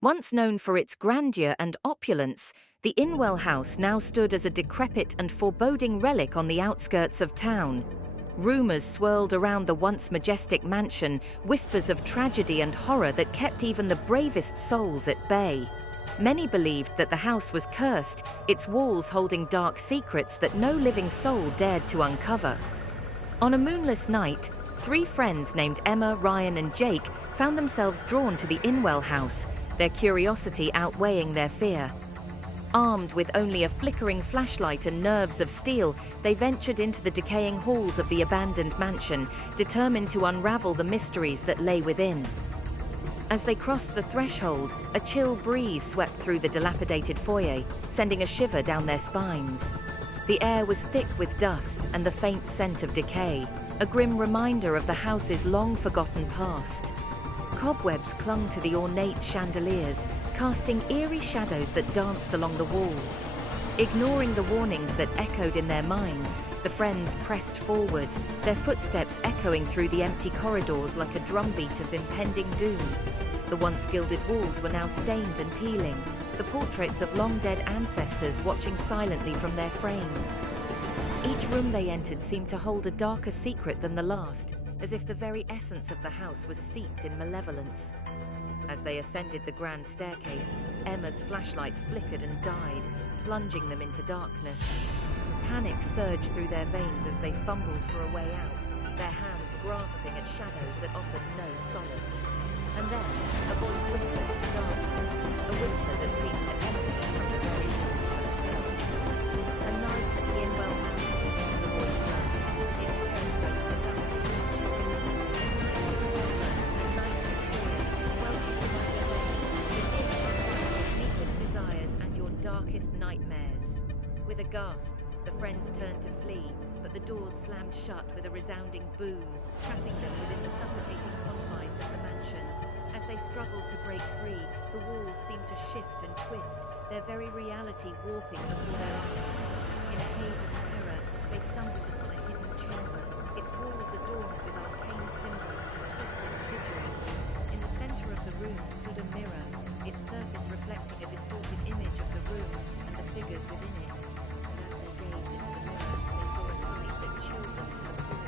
Once known for its grandeur and opulence, the Inwell House now stood as a decrepit and foreboding relic on the outskirts of town. Rumours swirled around the once majestic mansion, whispers of tragedy and horror that kept even the bravest souls at bay. Many believed that the house was cursed, its walls holding dark secrets that no living soul dared to uncover. On a moonless night, three friends named Emma, Ryan, and Jake found themselves drawn to the Inwell House, their curiosity outweighing their fear. Armed with only a flickering flashlight and nerves of steel, they ventured into the decaying halls of the abandoned mansion, determined to unravel the mysteries that lay within. As they crossed the threshold, a chill breeze swept through the dilapidated foyer, sending a shiver down their spines. The air was thick with dust and the faint scent of decay, a grim reminder of the house's long-forgotten past. Cobwebs clung to the ornate chandeliers, casting eerie shadows that danced along the walls. Ignoring the warnings that echoed in their minds, the friends pressed forward, their footsteps echoing through the empty corridors like a drumbeat of impending doom. The once gilded walls were now stained and peeling, the portraits of long-dead ancestors watching silently from their frames. Each room they entered seemed to hold a darker secret than the last, as if the very essence of the house was seeped in malevolence. As they ascended the grand staircase, Emma's flashlight flickered and died, plunging them into darkness. Panic surged through their veins as they fumbled for a way out, their hands grasping at shadows that offered no solace. And then, a voice whispered in the darkness, a whisper that seemed to emanate from the very walls themselves. "A night at the Inwell House," the voice murmured, its terribly seductive and chilling. "A night to remember, a night to fear. Welcome to my domain, the age of your deepest desires and your darkest nightmares." With a gasp, the friends turned to flee, but the doors slammed shut with a resounding boom, trapping them within the suffocating confines of the mansion. As they struggled to break free, the walls seemed to shift and twist, their very reality warping before their eyes. In a haze of terror, they stumbled upon a hidden chamber, its walls adorned with arcane symbols and twisted sigils. In the center of the room stood a mirror, its surface reflecting a distorted image of the room and the figures within it. But as they gazed into the mirror, they saw a sight that chilled them to the core.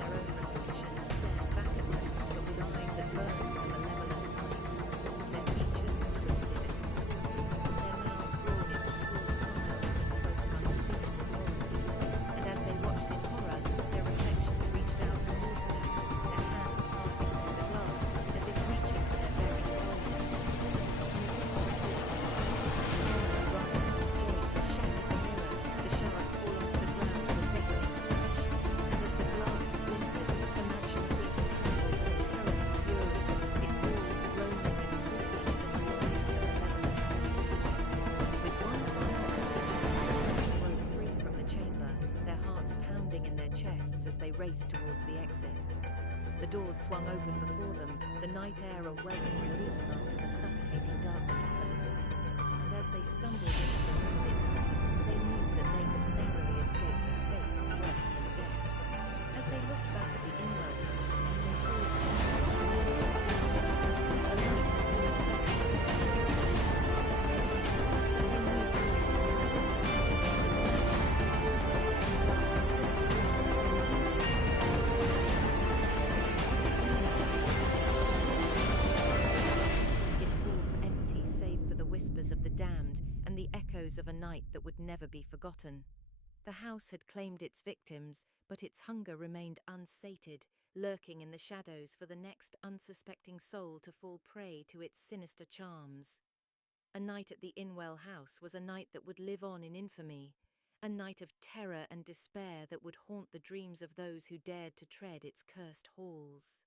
Their own reflections stared back at them, but with eyes that burned with a malevolent light. Their features were twisted and contorted, their mouths drawn into cruel smiles that spoke of unspeakable horrors. And as they watched in horror, their reflections reached out towards them, their hands passing through the glass, as if reaching for their very souls. In a desperate bid for escape, Emma, Ryan, and Jake shattered the mirror, the shards fall onto the ground with a deafening crash. And as the glass splintered, the mansion seemed to tremble with a terrible fury, its walls groaning and creaking as if alive with a malevolent force. With one final effort, the friends broke free from the chamber, their hearts pounding in their chests as they raced towards the exit. The doors swung open before them, the night air a welcome relief after the suffocating darkness of the house. And as they stumbled into the moonlit night, they knew that they had narrowly escaped a fate worse than death. As they looked back at the Inwell House, they saw its windows gleaming with brilliant light, a light that seemed to echo into its past place. And they knew that they would never return, that the mansion of its secrets too dark and twisted for mortal minds to comprehend. So, the Inwell House stood silent and its walls empty save for the whispers of the damned and the echoes of a night that would never be forgotten. The house had claimed its victims, but its hunger remained unsated, lurking in the shadows for the next unsuspecting soul to fall prey to its sinister charms. A night at the Inwell House was a night that would live on in infamy, a night of terror and despair that would haunt the dreams of those who dared to tread its cursed halls.